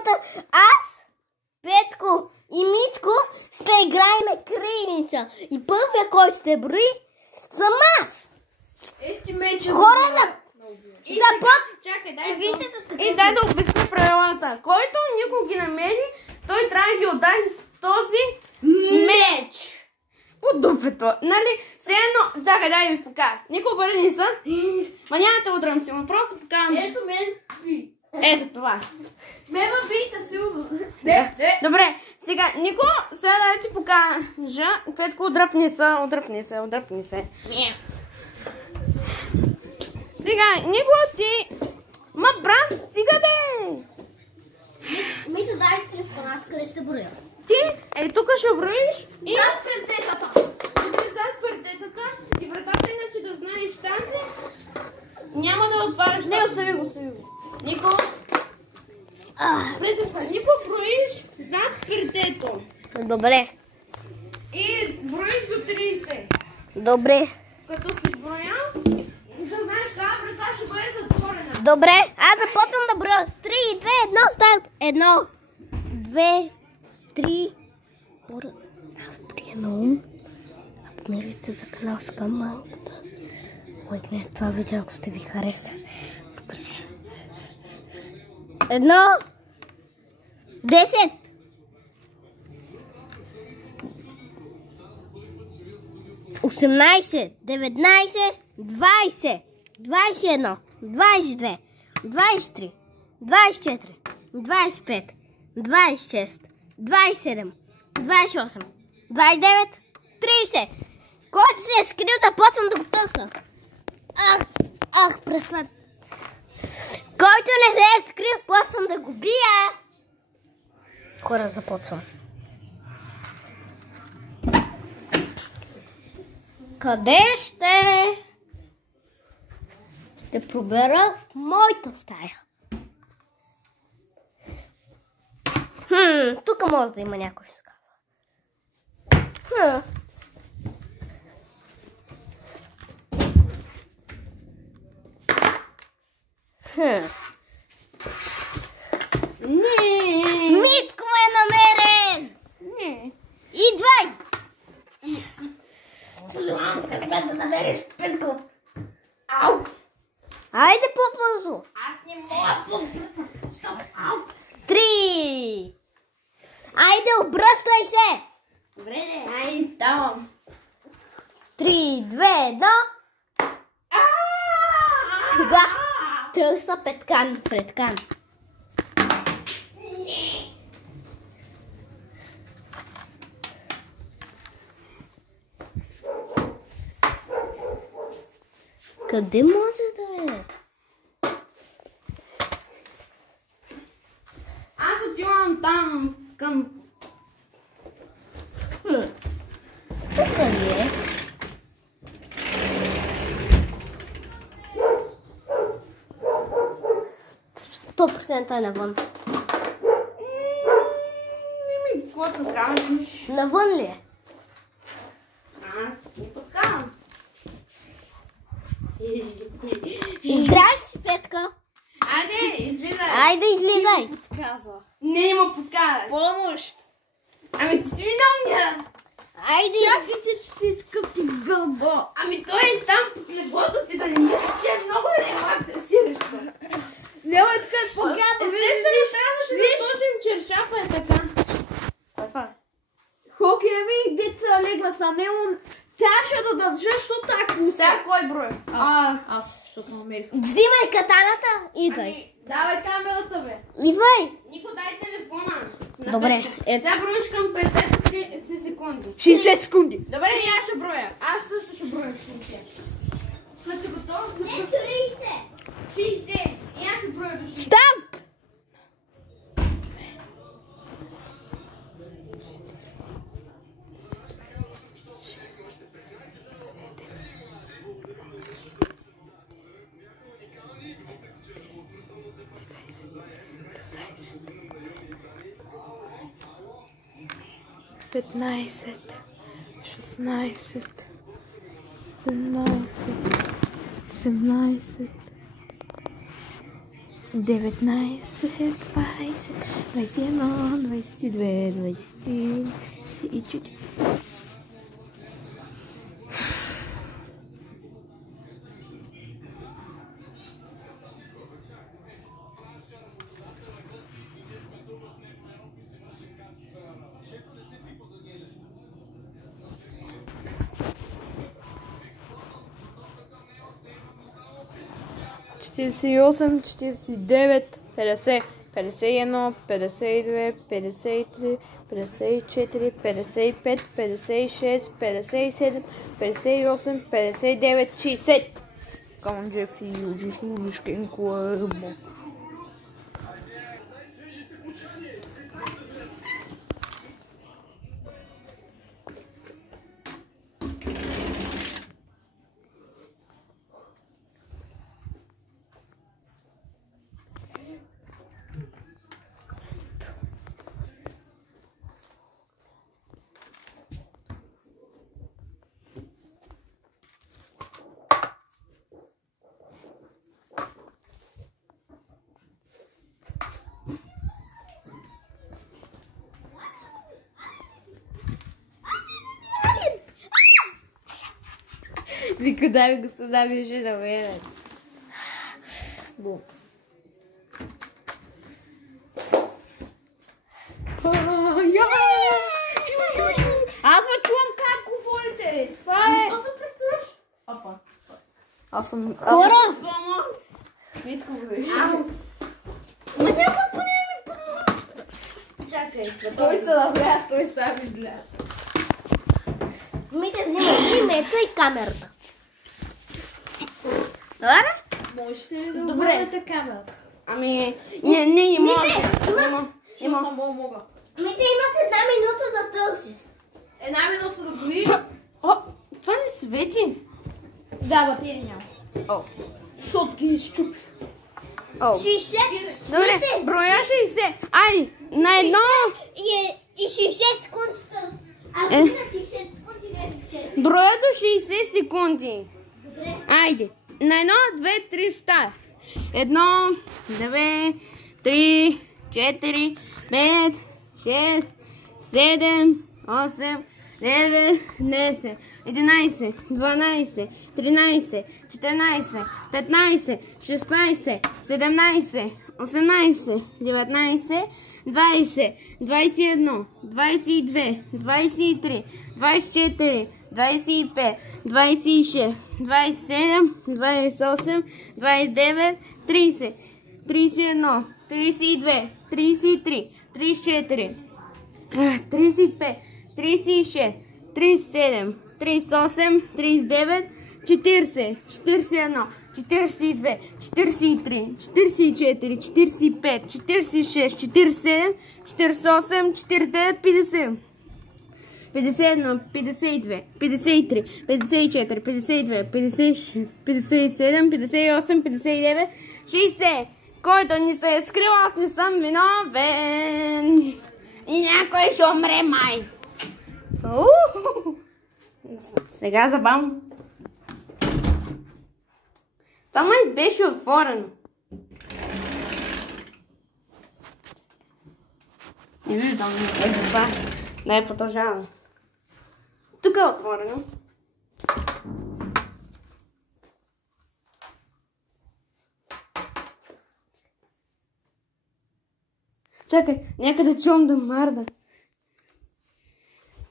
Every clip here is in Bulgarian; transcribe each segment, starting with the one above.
силата. Аз, Петко и Митко ще играем крайнича. И първия, който ще брои, съм аз. Хора, Чакай, дай да обясня правилата. Който никой ги намери, той трябва да ги отдаде с този меч. От дупето. Нали? Все едно, чакай, дай ви покажа. Никой пари не са. Ма няма да удрям си, но просто покажам. Ето мен. Ето това. Мема бийте силно. Добре, сега, Нико, сега да ти покажа. Петко, отдръпни се. Сега, Нико, ти... Ма, брат, стига де! Митко, дай телефона, аз къде ще броя. Ти, тук ще броиш и... Зад пердетата. Зад пердетата и вратата, иначе да знаеш тази, няма да отваряш. Не, остави го. Нико, Нико, броиш зад пердето. Добре. И броиш до 30. Добре. Като си броя, да знаеш, тази врата ще бъде затворена. Добре, аз започвам да броя. 3, 2, 1, старт. 1, 2, 3. Хора, аз броя на ум. Абонирайте за канал с камбанката. Лайкнете това видео, ако сте ви хареса. 1, 10. 18, 19, 20, 21, 22, 23, 24, 25, 26, 27, 28, 29, 30. Който се е скрил, да почвам да го търся. През това. Който не се е скрил, почвам да го бия. Хора, започвам. Къде ще? Ще пробера в моята стая. Тук може да има някой шкаф. Митко е намерен! Не. Идвай! Късмет да намериш Петко. Ау! Айде по-бързо! Аз не мога по-бързо. Стоп. Ау. 3! Айде, обръщай се! Добре, ай, ставам. 3, 2, 1. Сега търса Петкан, Фредкан. Къде може да е? Аз отивам там към... Стъка ли е? Сто процента е навън. Не ми каквото кажеш. Навън ли е? Аз не подкавам. Издраж си, Петка. Айде, излизай. Айде, излизай. Подсказва. Не има подсказа. Помощ. Ами ти си виновния. Айде. Чакай се, че си скъпти гълбо. Ами той е там под леглото си, да не мислиш, че е много лева сирещо. Няма е така спогято. Естествено, трябваше да сложим чершафа е така. Това. Хокея ми деца легва са него. Трябваше да държа, защото ако Сега кой брой? Аз, защото намерих. Взимай катаната. Идвай. Ами, давай камерата, бе. Идвай. Нико, дай телефона. Добре. Сега броиш към 50 секунди. 60 секунди. Добре, и аз ще броя. Аз също ще броя 60. Като си готов? 60. И аз ще броя до 60. Став! Петнайсет, 16, 17, 18, 19, 20, 21, 22, 23, 24. Четиридесет и осем, 49, 50, 51, 52, 53, 54, 55, 56, 57, 58, 59, 60. Come on, Jeffy, you just foolish king cuervo. Вика, дами господа, беше да уедат. Аз ме чувам как говорите. Това е... Що се престраш? Опа. Аз съм... Хора! Витко, бе. Ма някой поне ми помогна. Чакай. Той се навря, той сам изляза. Мите взема и меца и камерата. Добре? Можете ли да Добре. обърнете камерата? Ами... Не, има. Има. Мога. Мите имаш една минута да търсиш. Една минута да боли. О, това не свети. Да, батерия няма. О. Защото ги изчупих. О. 60. Добре, Мите, броя 60. Ай, на едно... И 60 секунди. Ако на 60 секунди не е 60. Броя до 60 секунди. Добре. Айде. На 1, 2, 3 стар. 1, 2, 3, 4, 5, 6, 7, 8, 9, 10, 11, 12, 13, 14, 15, 16, 17, 18, 19, 20, 21, 22, 23, 24, 25, 26, 27, 28, 29, 30, 31, 32, 33, 34, 35, 36, 37, 38, 39, 40, 41, 42, 43, 44, 45, 46, 47, 48, 49, 50. 51, 52, 53, 54, 52, 56, 57, 58, 59, 60. Който ни се е скрил, аз не съм виновен. Някой ще умре, май. Сега забавно. Това май беше отворено. Не виждам, е за това. Дай продължаваме. Тук е отворено. Чакай, някъде чувам да марда.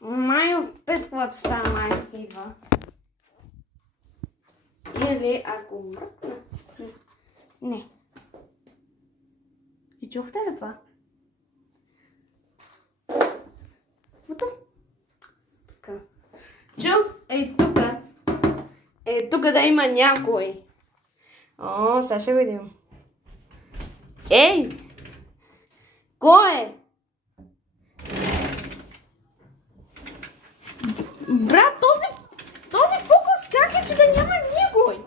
Май опет, когато става май идва. Или ако мръкна. Не. И чухте ли това? Ото. Така. Чух, тука. Тука да има някой. О, сега ще видим. Ей! Кой е? Брат, този фокус как е, че да няма никой?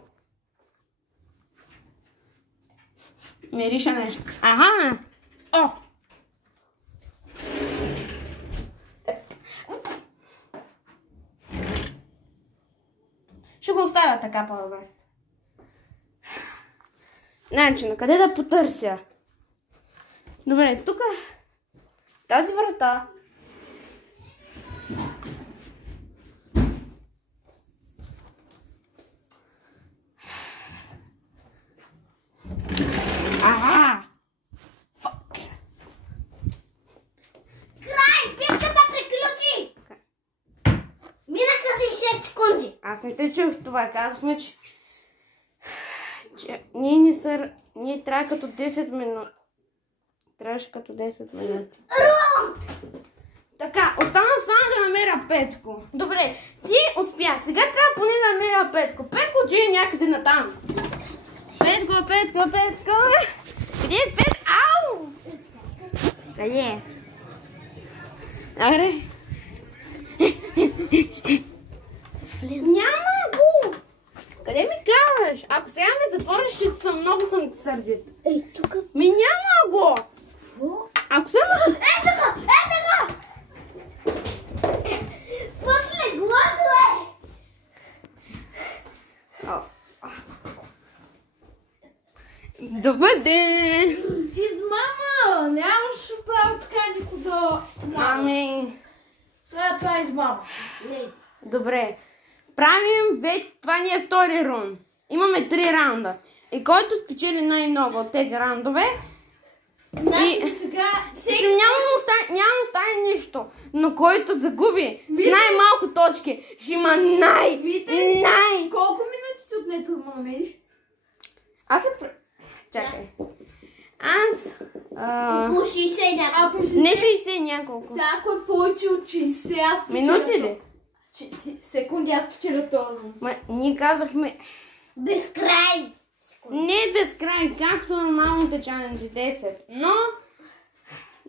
Мириша нещо. Аха! О! Ще го оставя така по-добре. Значи, на къде да потърся? Добре, тук тази врата. Ага! Край! Битката приключи! Минаха 60 секунди. Аз не те чух това. Казахме, че ние трябва като 10 минути. Трябваше като 10 минути. Така, остана само да намеря Петко. Добре, ти успя. Сега трябва поне да намеря Петко. Петко, че е някъде натам. Петко. Къде е Петко? Ау! Къде е? Аре. Няма го! Къде ми караш? Ако сега ме затвориш, ще много съм ти сърдит. Ей, тук. Ми няма го! Ако сега ме... Ето го! После гладо е! Добър ден! Измама! Нямаш право така никой да... Ами... Сега това е измама. Добре. Правим вече... Това ни е втори рун. Имаме 3 раунда. И който спечели най-много от тези раундове... Значи сега... Няма да остане нищо. Но който загуби с най-малко точки, ще има най... Колко минути си отнеса да намериш? Аз се... Чакай. Аз... Около 60 няколко. Не 60 няколко. Сега ако е повече от 60, аз спечеля... Минути ли? Секунди, аз спечеля това. Ние казахме... Безкрай. Не без край, както нормално течаненци 10. Но...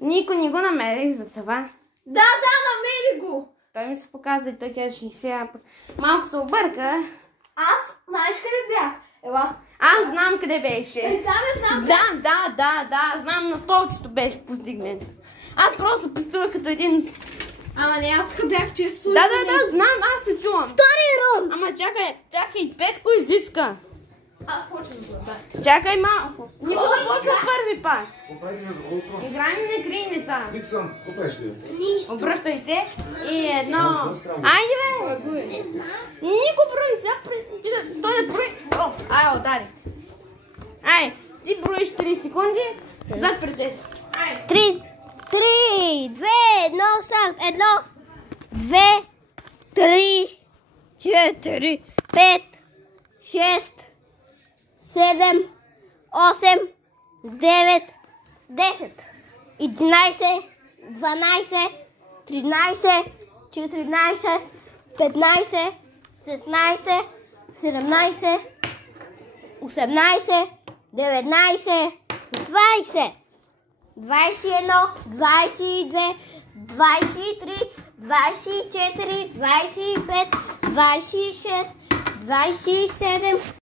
Никой не го намерих за това. Да, намери го! Той ми се показа и той тя 60. Малко се обърка. Аз, знаеш къде бях? Ела. Аз знам къде беше. Там не знам. Да, знам на столчето беше постигнат. Аз просто постигнах като един... Ама не, аз бях често. Да, знам, аз се чувам. Втори рун. Ама чакай, Петко изиска. Аз почвам да. Чакай малко. Никой почва първи пак. Оправите ме за утро. Играем на крийница. Никсън, опреш ли? Нищо. Обръщай се и едно. Айде бе. Не знам. Никой брои сега. Той да брои. Ай, удари. Ай, ти броиш 3 секунди. Зад пред теб. Ай. 3, 2, 1, старт. 1, 2, 3, 4, 5, 6, 7, 8, 9, 10, 11, 12, 13, 14, 15, 16, 17, 18, 19, 20, 21, 22, 23, 24, 25, 26, 27,